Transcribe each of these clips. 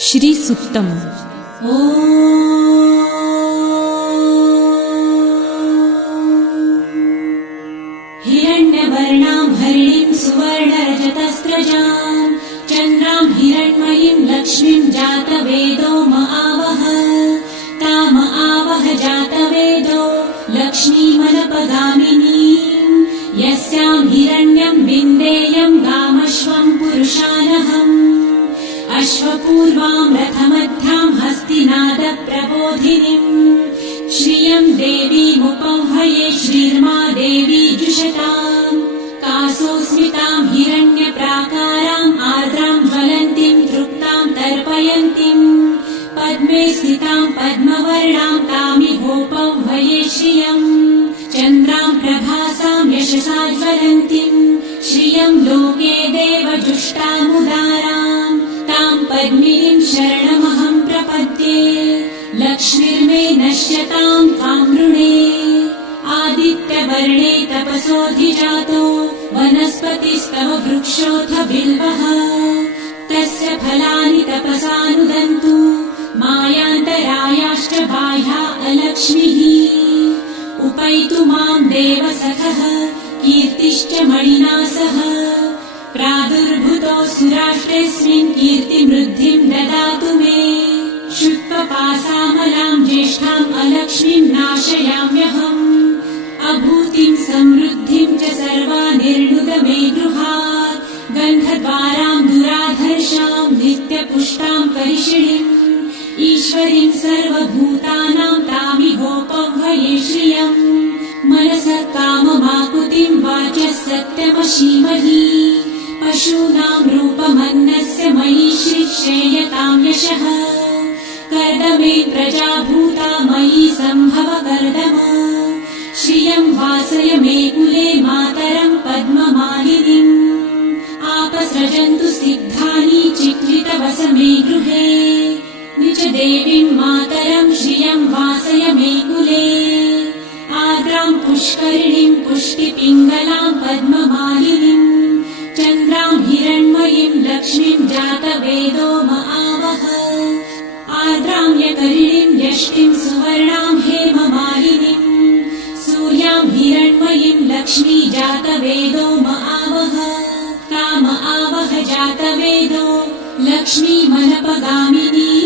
श्रीसूक्तम्। हिरण्यवर्णां हरिणीं सुवर्णरजतस्रजां चन्द्रां हिरण्मयीं लक्ष्मीं जातवेदो म आवह ताम आवह जातवेदो लक्ष्मीमनपगामिनीं यस्यां हिरण्यं विन्देयं गामश्वं पुरुषानहम् अश्वपूर्वां रथमध्यां हस्तिनादप्रबोधिनीं श्रियं देवीमुपह्वये श्रीर्मा देवी जुषताम् कासोस्मितां हिरण्यप्राकाराम् आर्द्रां ज्वलन्तीं तृप्तां तर्पयन्तीं पद्मे स्थितां पद्मवर्णां तामिहोपह्वये श्रियम् चन्द्रां प्रभासां यशसा ज्वलन्तीं श्रियं लोके देवजुष्टामुदाराम् तां पद्मिनीं शरणमहं प्रपद्ये लक्ष्मीर्मे नश्यतां त्वां वृणे आदित्यवर्णे तपसोऽधिजातो वनस्पतिस्तव वृक्षोऽथ बिल्वः तस्य फलानि तपसानुदन्तु मायान्तरायाश्च बाह्या अलक्ष्मीः उपैतु मां देवसखः कीर्तिश्च मणिना सह प्रादुर्भूतो सुराष्ट्रेऽस्मिन् कीर्तिमृद्धिं ददातु मे शुत्वपासामलां ज्येष्ठाम् अलक्ष्मीं नाशयाम्यहम् अभूतिं समृद्धिं च सर्वानिर्णुद मे गृहात् गन्धद्वारां दुराधर्षां नित्यपुष्टां करिषिणीम् ईश्वरीं सर्वभूतानां तामिहोपह्वये श्रियम् मनसः काममाकुतिं वाचः सत्यमशीमहि पशूनां रूपमन्नस्य मयि श्रीश्रेयतां यशः कर्दमे प्रजाभूता मयि सम्भव कर्दम श्रियं वासय मे कुले मातरं पद्ममालिनीम् आपसृजन्तु सिद्धानि चित्रितवस मे गृहे निज देवीं मातरं श्रियं वासय मे कुले आर्द्रां पुष्करिणीं पुष्टिपिङ्गलां पद्ममालिनीं चन्द्रां हिरण्मयीं लक्ष्मीं जातवेदो म आवह आर्द्रां यकरिणीं यष्टिं सुवर्णां हेममालिनीं सूर्यां हिरण्मयीं लक्ष्मी जातवेदो म आवह ताम आवह जातवेदो लक्ष्मीमनपगामिनीं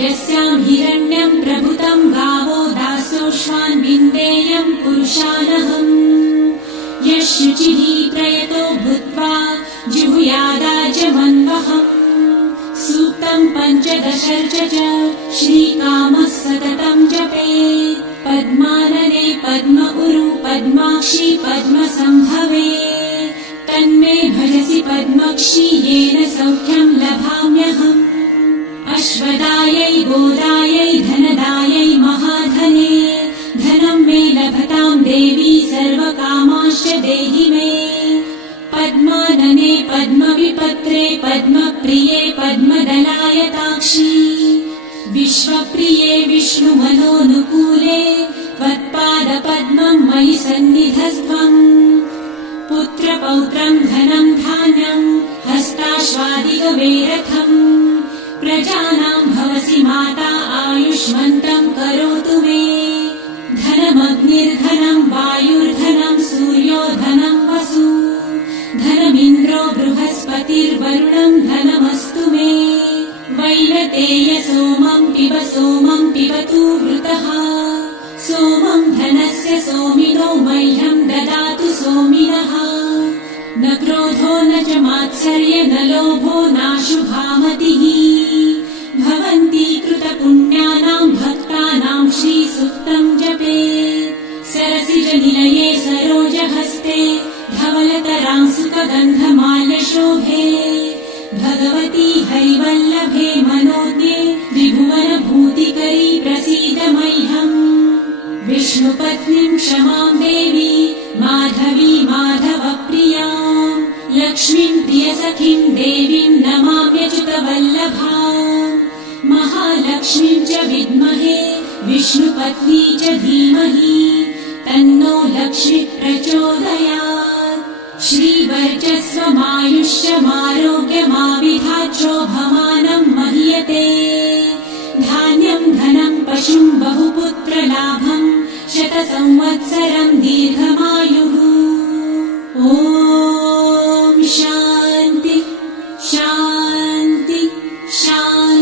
यस्यां हिरण्यं प्रभुतं गावो दासोऽश्वान् विन्देयं पुरुषानहम् यः शुचिः प्रयतो भूत्वा जुहुयादाजमन्वहम् सूक्तं पञ्चदशर्च च श्रीकामः सततं जपेत् पद्मानने पद्म उरु पद्माक्षी पद्मसम्भवे तन्मे भजसि पद्मक्षी येन सौख्यं लभाम्यहम् अश्वदायै गोदायै धनदायै महाधने धनं मे लभतां देवी सर्वकामांश्च देहि मे पद्मानने पद्मविपत्रे पद्मप्रिये पद्मदलायताक्षी विश्वप्रिये विष्णुमनोनुकूले त्वत्पादपद्मं मयि सन्निधस्त्वम् पुत्रपौत्रं धनं धान्यं हस्ताश्वादिगवेरथम् प्रजानां भवसि माता आयुष्मन्तं करोतु मे धनमग्निर्धनं वायुर्धनं सूर्यो धनं वसु धनमिन्द्रो बृहस्पतिर्वरुणं धनमस्तु मे वैनतेय सोमं पिबतु वृतः सोमं धनस्य सोमिनो मह्यं ददातु सोमिनः न क्रोधो न च मात्सर्य न लोभो नाशुभामतिः भवन्ति कृतपुण्यानां भक्तानां श्रीसूक्तं जपेत् सरसिजनिलये सरोजहस्ते धवलतरां सुखगन्धमाल्यशोभे भगवती हरिवल्लभे मनोज्ञे त्रिभुवनभूतिकरी प्रसीद मह्यम् विष्णुपत्नीं क्षमां देवी माधवी माधवप्रियां लक्ष्मीं प्रियसखीं देवीं नमाम्यच्युतवल्लभाम् महालक्ष्मीं च विद्महे विष्णुपत्नी च धीमहि तन्नो लक्ष्मी प्रचोदयात् श्रीवर्चस्वमायुष्यमारोग्यमाविधाच्छोभमानं महीयते। बहुपुत्रलाभम् शतसंवत्सरम् दीर्घमायुः